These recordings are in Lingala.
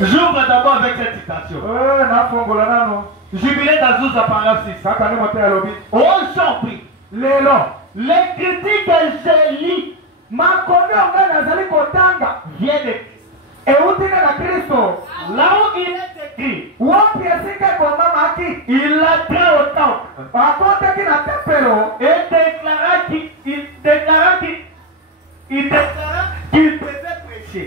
J'ouvre d'abord avec cette citation. Jubilé d'Azouz, paragraphe 6. Aujourd'hui, les critiques que j'ai lues viennent de Christ. Là où il est écrit, il a très au temple et déclara qu'il devait prêcher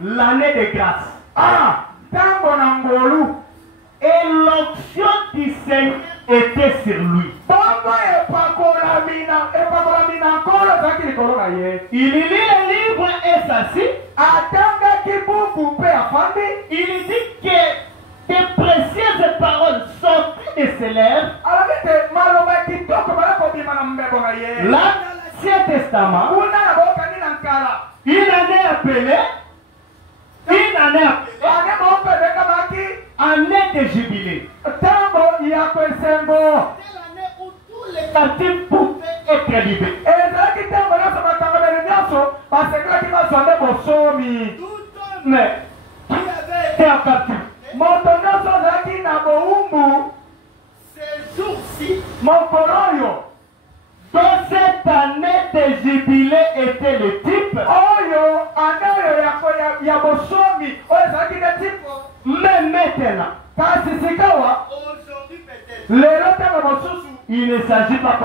l'année de grâce. Et l'onction du Seigneur était sur lui. Il lit le livre et s'assit. Il dit que des précieuses paroles sortaient de ses lèvres. Là, dans l'Ancien Testament, une année appelée année de jubilé. C'est l'année où tous les captifs pouvaient être libérés. Mais qui avait été en captivité, ces jours-ci, dans cette année de jubilé était le type. Mais maintenant, aujourd'hui peut-être, il ne s'agit pas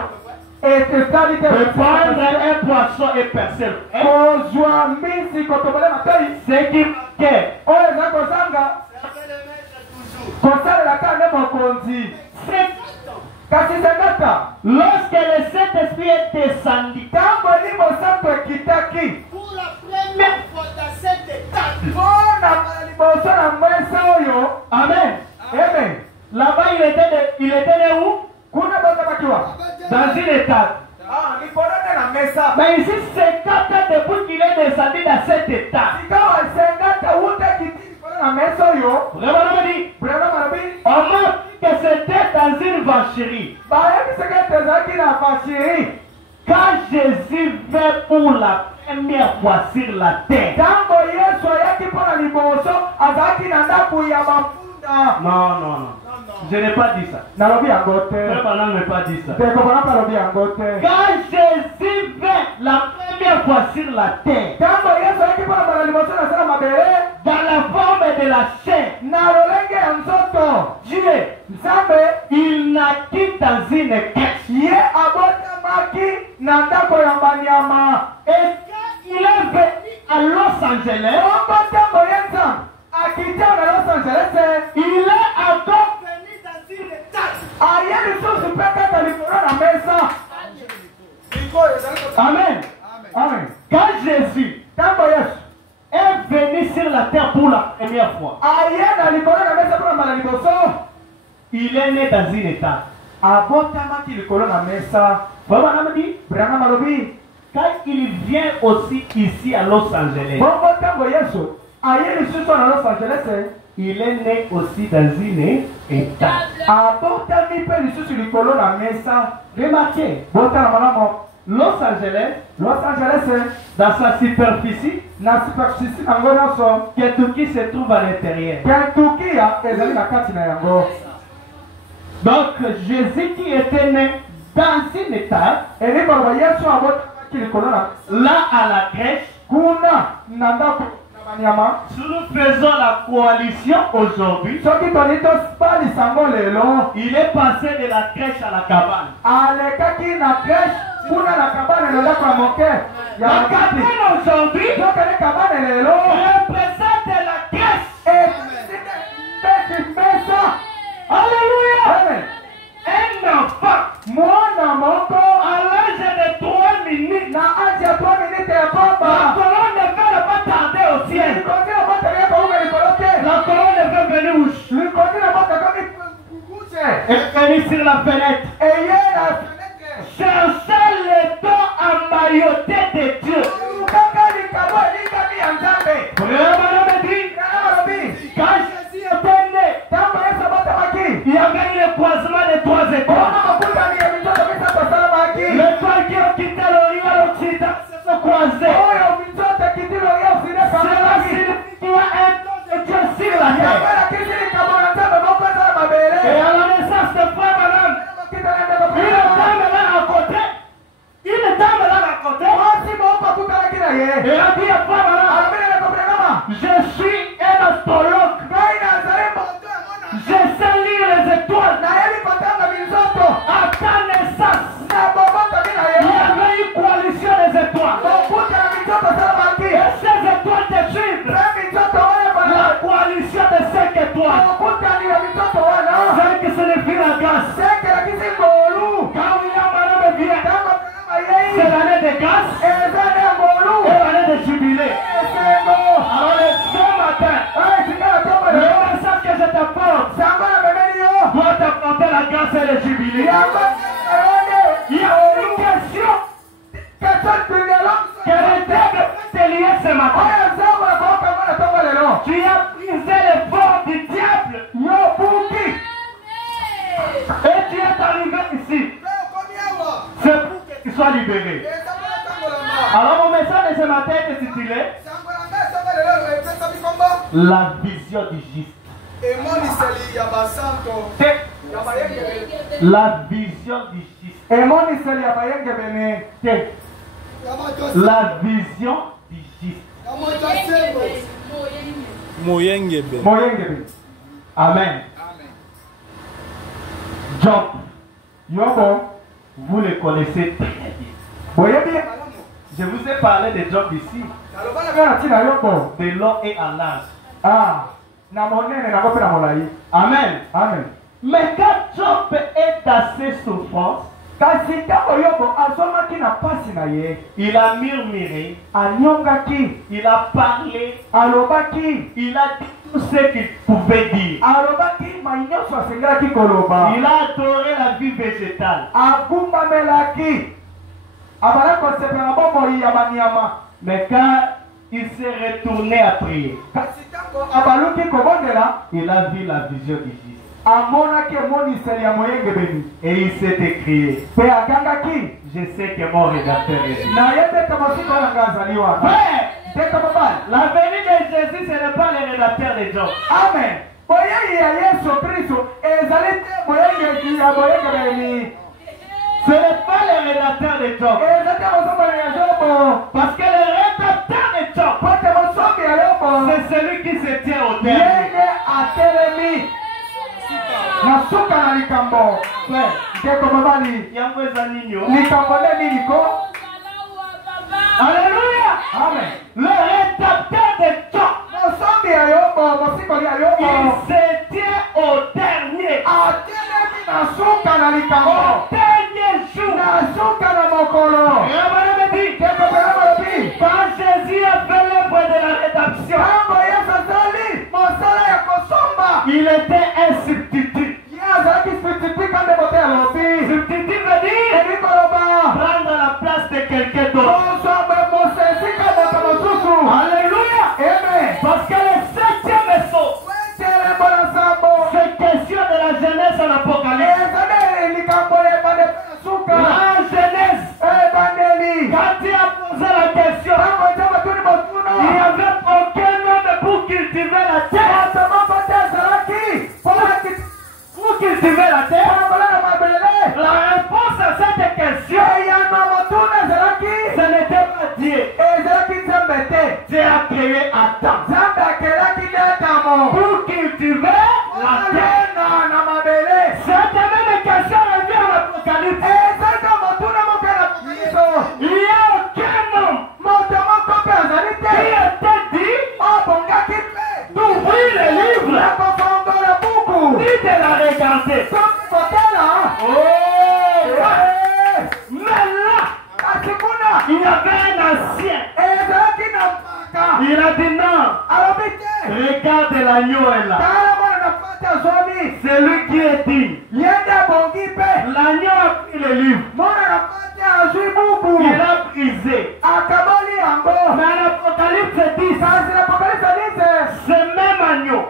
de prendre un poisson et percer le c'est qui manquait. Lorsque le Saint-Esprit est descendu pour la première fois dans cette étape, amen. Là-bas, il était où? Dans une étape. Mais ici, c'est quand depuis qu'il est descendu dans cette étape. On montre que c'était dans une vacherie. Quand Jésus vint pour la première fois sur la terre. Non. Je n'ai pas dit ça. Frère Branham n'a pas dit ça. Quand Jésus vint la première fois sur la terre, dans la forme de la chair, Dieu, il naquit dans une crèche. Et quand il est venu à Los Angeles, il est encore venu dans une étape. Amen. Quand Jésus est venu sur la terre pour la première fois, il est né dans une étape. Quand il vient aussi ici à Los Angeles, il est né aussi dans une étape. Remarquez, Los Angeles, dans sa superficie, Kentucky se trouve à l'intérieur. Donc Jésus qui était né dans une étape, là à la crèche, si nous faisons la coalition aujourd'hui, il est passé de la crèche à la cabane. La cabane aujourd'hui représente la crèche. Alléluia. Un enfant à l'âge de 3 minutes, la colonne ne veut pas tarder au ciel. La colonne veut venir où? Et venir sur la fenêtre. Chercher le don emmailloté de Dieu. Quand Jésus était né, il y avait le croisement de 3 étoiles. L'étoile qui a quitté l'Orient à l'Occident se sont croisées. Et a dit à Fabara, je suis un astrologue. Je sais lire les étoiles. À ta naissance, il y avait une coalition des étoiles. Et ces étoiles te suivent. La coalition de 5 étoiles. 5 signifie la grâce. Quand William Branham vient, c'est l'année de grâce et l'année de jubilé. Alors ce matin, le message que je t'apporte doit t'apporter la grâce et le jubilé. Il y a une question que le diable t'est lié ce matin. Tu as brisé les forces du diable. Et tu es arrivé ici. C'est pour que tu sois libéré. Alors mon message de ce matin est intitulé la vision du juste. La vision du juste. La vision du juste. Moyengebe. Amen. Job. Vous le connaissez très bien. Je vous ai parlé de Job ici. De l'or et en l'âge. Amen. Amen. Mais quand Job est dans ses souffrances, il a murmuré, il a parlé, il a dit tout ce qu'il pouvait dire. Il a adoré la vie végétale. Mais quand il s'est retourné à prier, il a vu la vision du juste. Et il s'est écrié, je sais que mon rédacteur est là. La venue de Jésus, ce n'est pas le rédacteur de Job. Amen. Ce n'est pas le rédacteur de Job. Parce que le rédacteur de Job, c'est celui qui se tient au dernier. Alléluia. Amen. Le rédacteur de Job, il se tient au dernier. Au dernier jour. Quand Jésus a fait l'œuvre de la rédaction, il était un substitut. Substitut veut dire prendre la place de quelqu'un d'autre. Alléluia. Amen. Parce que le 7e saut, c'est question de la jeunesse en Apocalypse. La jeunesse, quand tu as posé la question, il n'y avait aucun homme pour cultiver la terre. Pour cultiver la terre, la réponse à cette question, ce n'était pas Dieu. Dieu a créé Adam pour cultiver la terre. Cette même question revient à l'Apocalypse. Il n'y a aucun homme qui était dit d'ouvrir le livre ni de la regarder. Mais là, il y avait un ancien. Il a dit non. Regarde, l'agneau est là. C'est lui qui est dit. L'agneau a pris le livre. Il a brisé. Mais l'Apocalypse dit, ce même agneau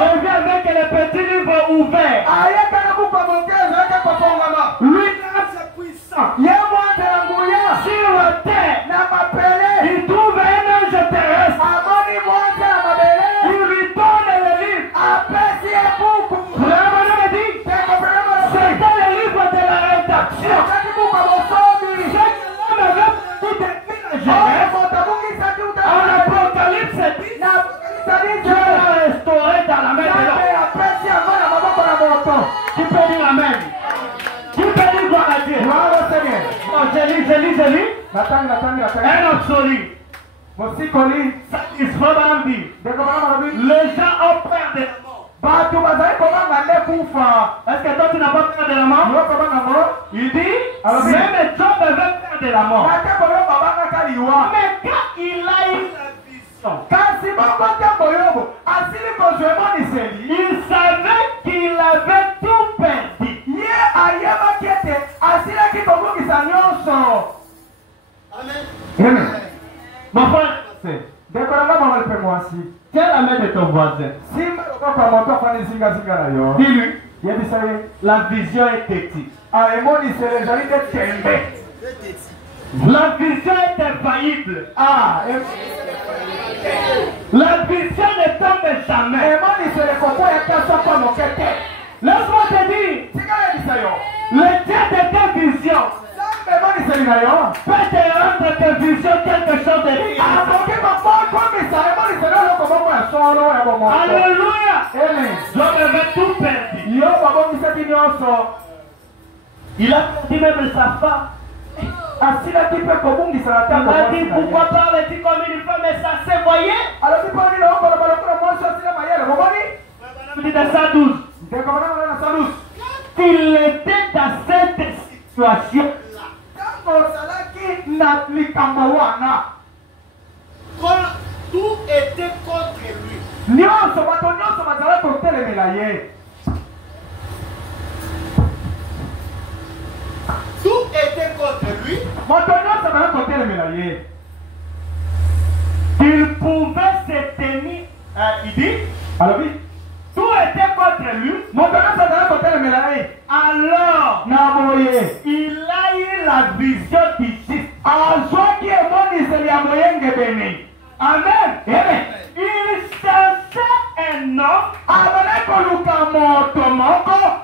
revient avec le petit livre ouvert. Lui, c'est puissant. Sur la terre, il trouve un ange terrestre. Il lui donne le livre. Vraiment, il dit, c'était le livre de la rédaction. C'est que l'homme avait tout depuis la jeunesse. je lis. Un absolu. Satisfait dans la vie. Les gens ont peur de la mort. Est-ce que toi tu n'as pas peur de la mort? Il dit, même Job avait peur de la mort. Mais quand il a eu la vision, il savait qu'il avait tout perdu. Amen. Mon frère, tiens la main de ton voisin. Dis-lui, la vision est petite. La vision est infaillible. La vision ne tombe jamais. Laisse-moi te dire, le Dieu de tes visions peut te rendre tes visions quelque chose de bien. Alléluia. Job avait tout perdu. Il a perdu même sa femme. Il a dit pourquoi parles-tu comme une femme et ça se voyait. Il dit dans 112. Il était dans cette situation. Tout était contre lui. Tout était contre lui. Il pouvait se tenir. Il dit. Alors oui. Tout était contre lui. Alors, il a eu la vision du Christ. Amen. Il cherchait un homme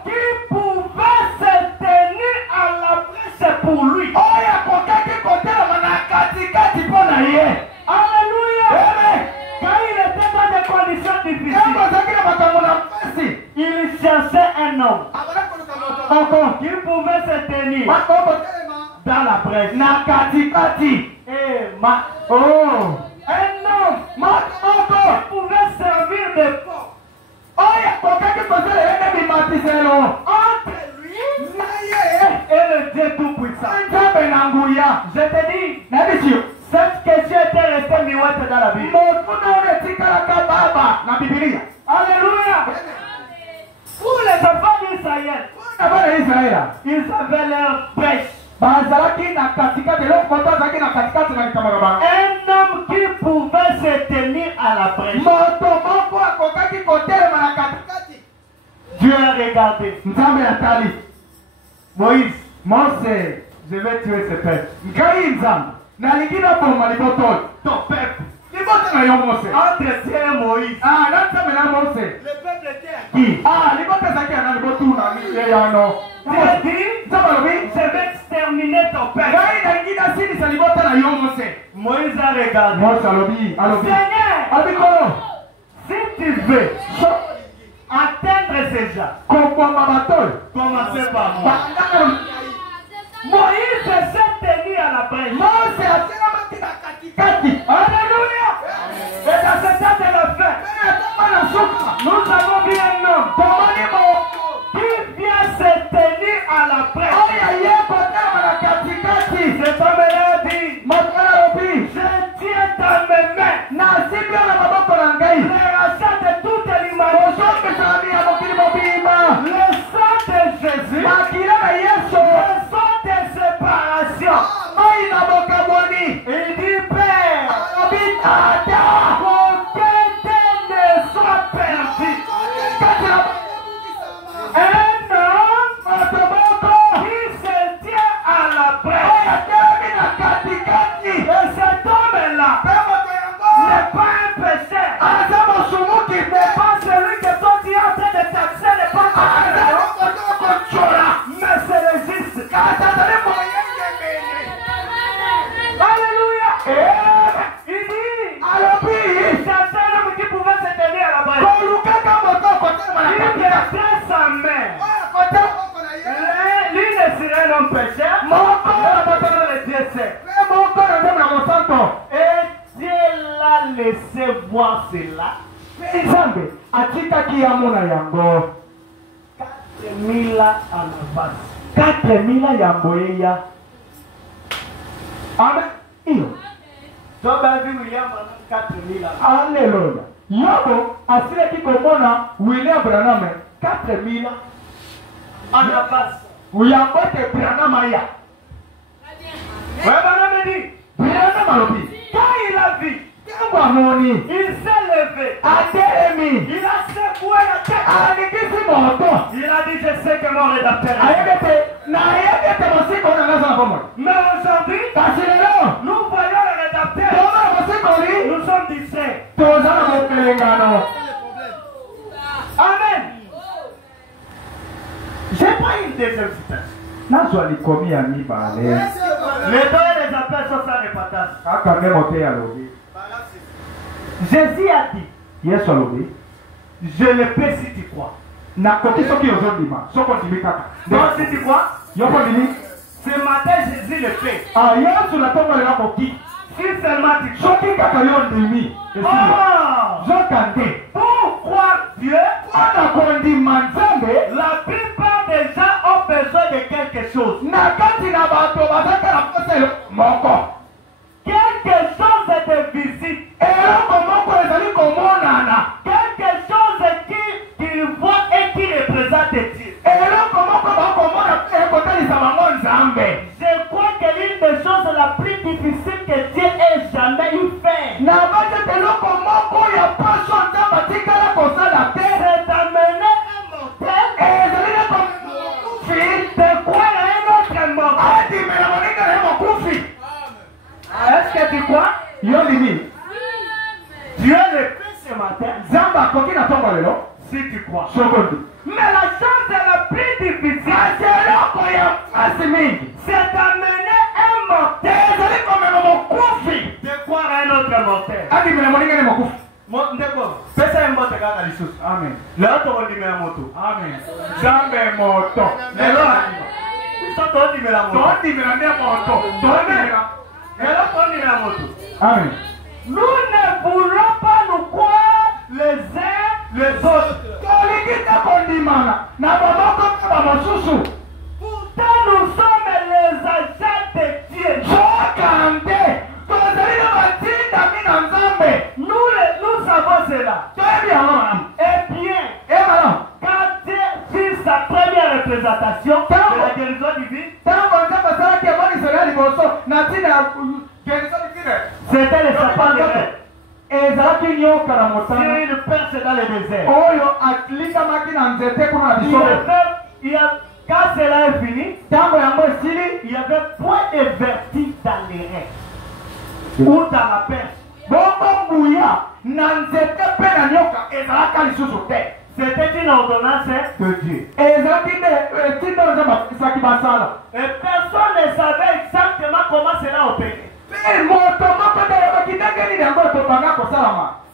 qui pouvait se tenir à la presse pour lui. Alléluia. Quand il était dans des conditions difficiles, il cherchait un homme qui pouvait se tenir dans la presse. Un homme qui pouvait servir de pont entre lui et le Dieu Tout-Puissant. Je te dis, cette question était restée miroite dans la Bible. Alléluia. Pour les enfants d'Israël, ils avaient leur prêche. Un homme qui pouvait se tenir à la prêche. Dieu a regardé. Moïse, je vais tuer ce peuple. Ton peuple. Entretien Moïse. Le peuple était à qui? Tu as dit, je vais exterminer ton peuple. Moïse a regardé. Seigneur, si tu veux atteindre ces gens, commencez par moi. Moïse s'est tenu à la prêche. Alléluia. Et dans ce temps de la fin, nous avons vu un homme qui vient se tenir à la prêche. Cet homme-là dit, je tiens dans mes mains les rachats de toute l'humanité. Le sang de Jésus, le sang de séparation. Il dit, Père, qu'aucun ne soit perdu. Un homme qui se tient à la prêche. Et cet homme-là n'est pas un pécheur. N'est pas celui que toi tu es en train de taxer, n'est pas mais c'est le juste. Alléluia. Il dit, laissé voir cela. Nzambe atikaki ya mona yango 4000 en avance. 4000 ya mboyeya. Amen. Iyo. Toba vi William 4000. Alléluia. Yobo asilaki komona William Branham 4000 en avance. Uyambote Branham ya. Branham dit. Branham alobi. Quand il a vu, il s'est levé. Il a secoué la tête. Il a dit, je sais que mon rédacteur est. Mais aujourd'hui, nous voyons le rédacteur. Nous sommes distraits. Amen. J'ai pas une deuxième citation. Les deux et les appels sont sans répartage. Jésus a dit, je le peux si tu crois. Donc si tu crois, ce matin Jésus le fait. Si seulement tu crois. Pour croire Dieu, la plupart des gens ont besoin de quelque chose. Quelque chose de visite. Quelque chose qu'il voit et qui représente Dieu. Je crois que l'une des choses la plus difficile que Dieu ait jamais eu fait, c'est d'amener un mortel de croire à un autre mortel. Est-ce que tu crois? Dieu le fait ce matin. Si tu crois. Mais la chose la plus difficile, c'est d'amener un mortel de croire à un autre mortel. Amen. Amen. Nous ne voulons pas nous croire les uns les autres. Pourtant nous sommes les agents de Dieu. Nous savons cela. Et bien, quand Dieu fit sa première représentation de la guérison divine, c'était le sapin de rêve. C'est une perce dans le désert. Quand cela est fini, il y avait point de vertige dans les rêves ou dans la perce. C'était une ordonnance de Dieu. Et personne ne savait exactement comment cela opérait.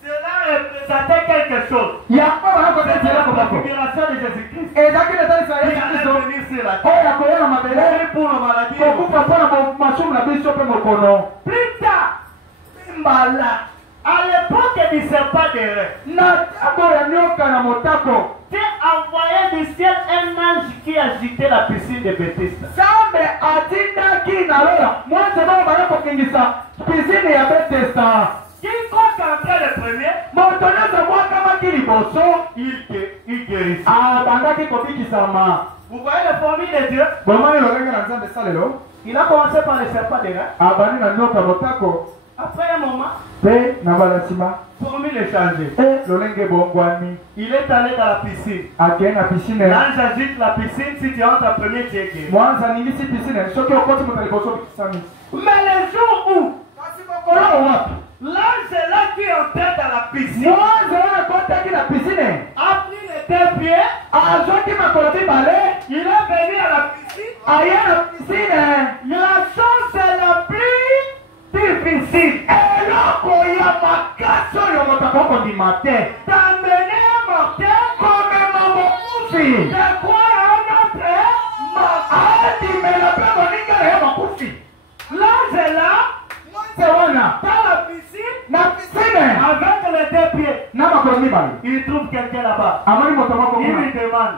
Cela représentait quelque chose. C'était la configuration de Jésus-Christ. Il allait venir sur la terre pour la maladie. Plus tard, à l'époque du serpent de rêve, Dieu envoyé du ciel un ange qui agitait la piscine de Bethesda. Quiconque entrait le premier, il guérissait. Vous voyez la formule de Dieu? Il a commencé par le serpent de rêve. Après un moment, formule est changée. Il est allé dans la piscine. L'ange agite la piscine. Si tu entres en premier, tu es guéri. Mais le jour où l'ange là qui entrait dans la piscine a pris les deux pieds, il est venu à la piscine. La chose la plus difficile d'amener un mortel de croire à un autre l'ange est là dans la piscine Il trouve quelqu'un là-bas. Il lui demande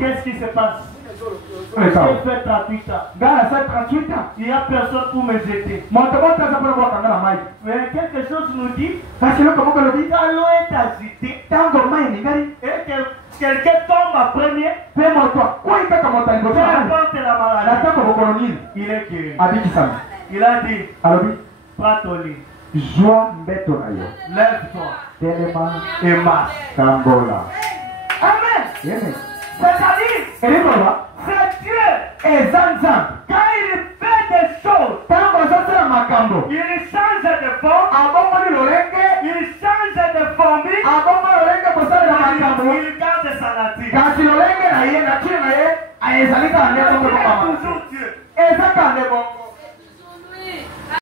qu'est-ce qui se passe. J'ai fait 38 ans. Il n'y a personne pour me jeter. Mais quelque chose nous dit quand l'eau est agitée et quelqu'un tombe à premier, peu importe la maladie, il est guéri. Il a dit prends ton lit. Lève-toi et marche. Amen. C'est-à-dire, c'est Dieu. Quand il fait des choses, il change de forme, il change de formule, il garde sa nature. Il est toujours Dieu.